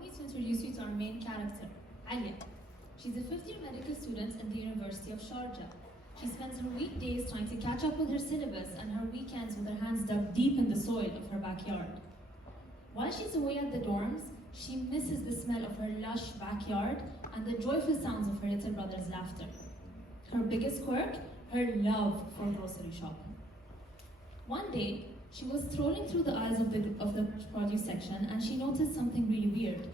me to introduce you to our main character, Alia. She's a fifth-year medical student in the University of Sharjah. She spends her weekdays trying to catch up with her syllabus and her weekends with her hands dug deep in the soil of her backyard. While she's away at the dorms, she misses the smell of her lush backyard and the joyful sounds of her little brother's laughter. Her biggest quirk, her love for grocery shopping. One day, she was strolling through the aisles of the produce section and she noticed something really weird.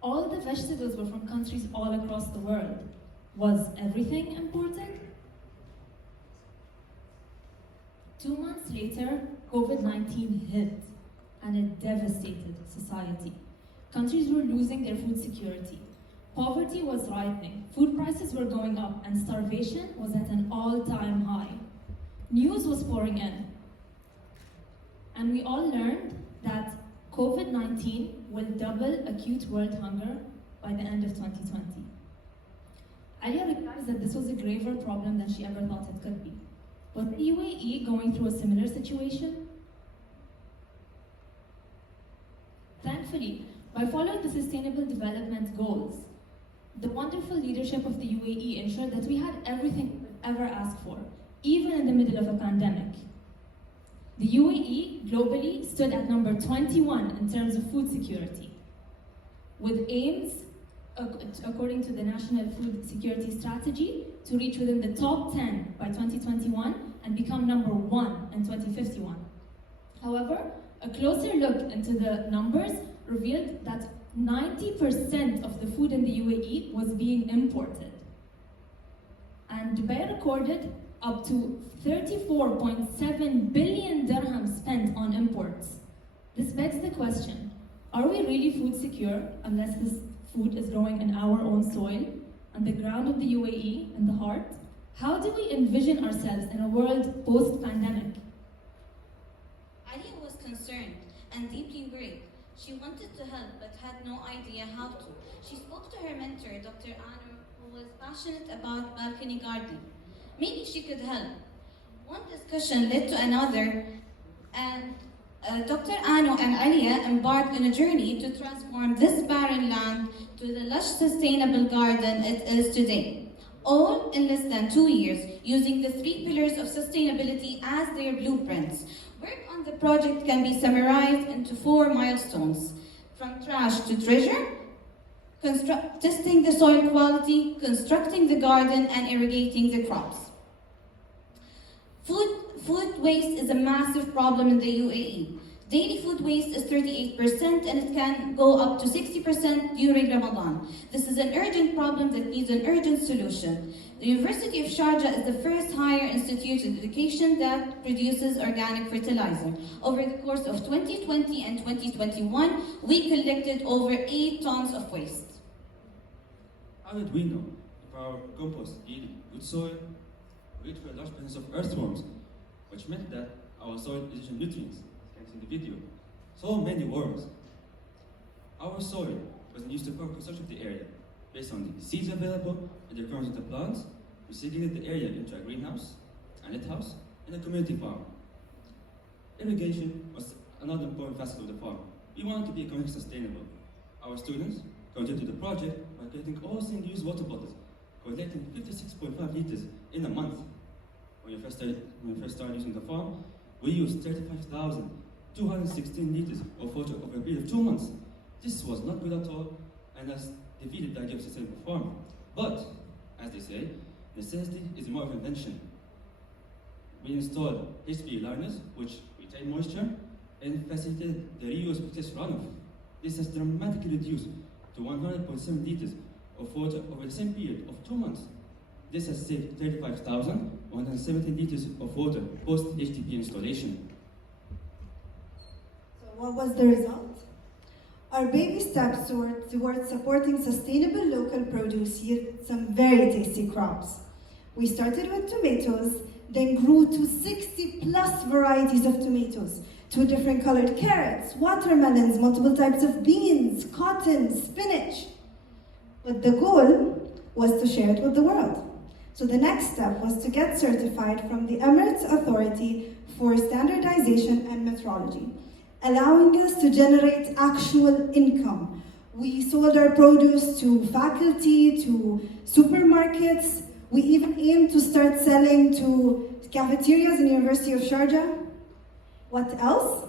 All the vegetables were from countries all across the world. Was everything imported? 2 months later, COVID-19 hit and it devastated society. Countries were losing their food security. Poverty was rising, food prices were going up, and starvation was at an all-time high. News was pouring in. And we all learned that COVID-19 will double acute world hunger by the end of 2020. Alia realized that this was a graver problem than she ever thought it could be. Was the UAE going through a similar situation? Thankfully, by following the Sustainable Development Goals, the wonderful leadership of the UAE ensured that we had everything we could ever ask for, even in the middle of a pandemic. The UAE globally stood at number 21 in terms of food security, with aims, according to the National Food Security Strategy, to reach within the top 10 by 2021 and become number 1 in 2051. However, a closer look into the numbers revealed that 90% of the food in the UAE was being imported. And Dubai recorded up to 34.7 billion dirhams spent on imports. This begs the question, are we really food secure unless this food is growing in our own soil, on the ground of the UAE, in the heart? How do we envision ourselves in a world post-pandemic? Alia was concerned and deeply worried. She wanted to help but had no idea how to. She spoke to her mentor, Dr. Anu, who was passionate about balcony gardening. Maybe she could help. One discussion led to another, and Dr. Anu and Alia embarked on a journey to transform this barren land to the lush, sustainable garden it is today. All in less than 2 years, using the 3 pillars of sustainability as their blueprints. Work on the project can be summarized into 4 milestones: from trash to treasure, testing the soil quality, constructing the garden, and irrigating the crops. Food waste is a massive problem in the UAE. Daily food waste is 38% and it can go up to 60% during Ramadan. This is an urgent problem that needs an urgent solution. The University of Sharjah is the first higher institute in education that produces organic fertilizer. Over the course of 2020 and 2021, we collected over 8 tons of waste. How did we know if our compost yielded good soil, rich for a large presence of earthworms, which meant that our soil is nutrients, as in the video. So many worms. Our soil was used to construct the area based on the seeds available and the requirements of the plants. We segregated the area into a greenhouse, a net house, and a community farm. Irrigation was another important facet of the farm. We wanted to be economically sustainable. Our students contributed to the project by collecting all single-use water bottles, collecting 56.5 liters in a month. When we first started using the farm, we used 35,216 liters of water over a period of 2 months. This was not good at all, and has defeated the idea of sustainable farming. But, as they say, necessity is the mother of invention. We installed HDPE liners, which retain moisture, and facilitated the reuse of excess runoff. This has dramatically reduced to 100.7 liters of water over the same period of 2 months. This has saved 35,170 liters of water post-HDPE installation. So what was the result? Our baby steps towards supporting sustainable local produce yield some very tasty crops. We started with tomatoes, then grew to 60 plus varieties of tomatoes, 2 different colored carrots, watermelons, multiple types of beans, cotton, spinach. But the goal was to share it with the world. So the next step was to get certified from the Emirates Authority for Standardization and Metrology, allowing us to generate actual income, We sold our produce to faculty, to supermarkets. We even aimed to start selling to cafeterias in the University of Sharjah. What else?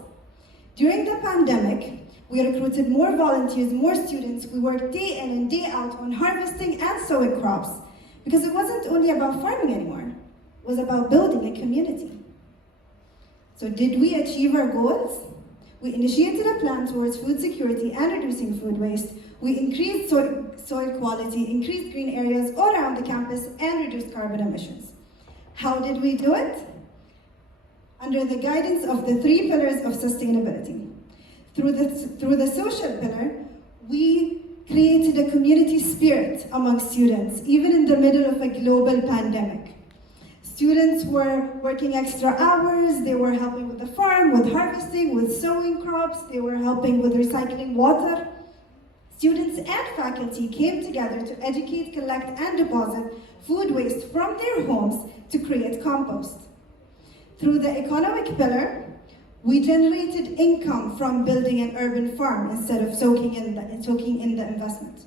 During the pandemic, we recruited more volunteers, more students. We worked day in and day out on harvesting and sowing crops because it wasn't only about farming anymore. It was about building a community. So did we achieve our goals? We initiated a plan towards food security and reducing food waste. We increased soil quality, increased green areas all around the campus, and reduced carbon emissions. How did we do it? Under the guidance of the 3 pillars of sustainability. Through the social pillar, we created a community spirit among students, even in the middle of a global pandemic. Students were working extra hours, they were helping with the farm, with harvesting, with sowing crops, they were helping with recycling water. Students and faculty came together to educate, collect, and deposit food waste from their homes to create compost. Through the economic pillar, we generated income from building an urban farm instead of soaking in the investment.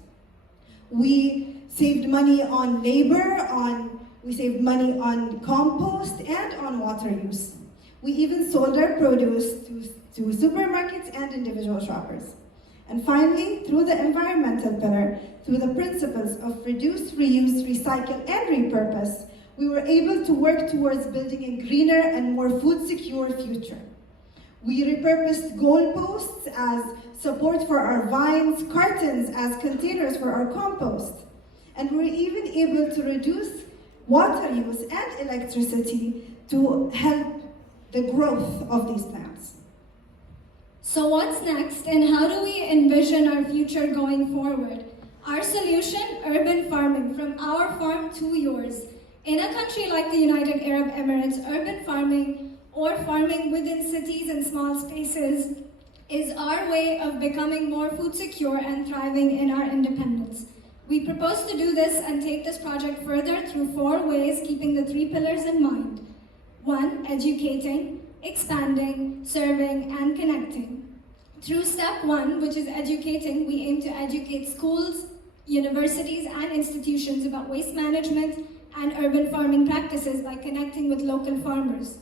We saved money on labor, we saved money on compost and on water use. We even sold our produce to supermarkets and individual shoppers. And finally, through the environmental pillar, through the principles of reduce, reuse, recycle, and repurpose, we were able to work towards building a greener and more food-secure future. We repurposed goalposts as support for our vines, cartons as containers for our compost. And we were even able to reduce water use and electricity to help the growth of these plants. So what's next, and how do we envision our future going forward? Our solution, urban farming, from our farm to yours. In a country like the United Arab Emirates, urban farming, or farming within cities and small spaces, is our way of becoming more food secure and thriving in our independence. We propose to do this and take this project further through 4 ways, keeping the 3 pillars in mind. 1, educating, expanding, serving, and connecting. Through step 1, which is educating, we aim to educate schools, universities, and institutions about waste management and urban farming practices by connecting with local farmers.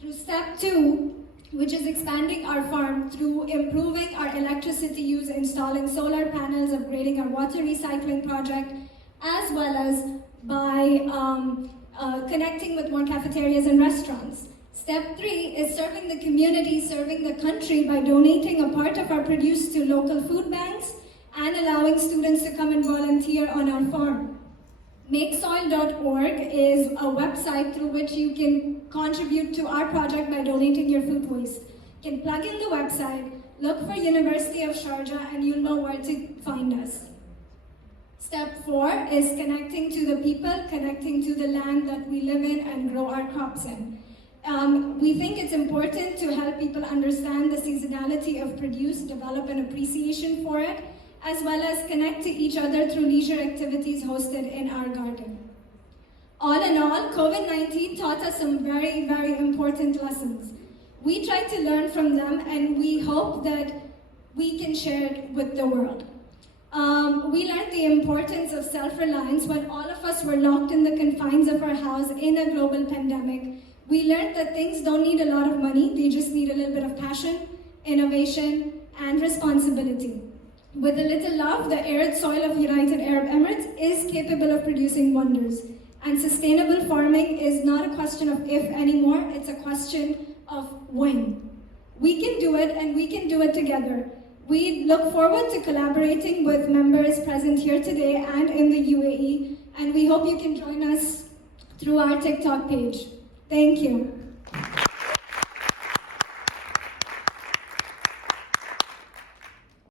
Through step 2, which is expanding our farm through improving our electricity use, installing solar panels, upgrading our water recycling project, as well as by connecting with more cafeterias and restaurants. Step 3 is serving the community, serving the country by donating a part of our produce to local food banks and allowing students to come and volunteer on our farm. Makesoil.org is a website through which you can contribute to our project by donating your food waste. You can plug in the website, look for University of Sharjah, and you'll know where to find us. Step 4 is connecting to the people, connecting to the land that we live in and grow our crops in. We think it's important to help people understand the seasonality of produce, develop an appreciation for it, as well as connect to each other through leisure activities hosted in our garden. All in all, COVID-19 taught us some very, very important lessons. We tried to learn from them, and we hope that we can share it with the world. We learned the importance of self-reliance when all of us were locked in the confines of our house in a global pandemic. We learned that things don't need a lot of money, they just need a little bit of passion, innovation, and responsibility. With a little love, the arid soil of United Arab Emirates is capable of producing wonders. And sustainable farming is not a question of if anymore, it's a question of when. We can do it, and we can do it together. We look forward to collaborating with members present here today and in the UAE, and we hope you can join us through our TikTok page. Thank you.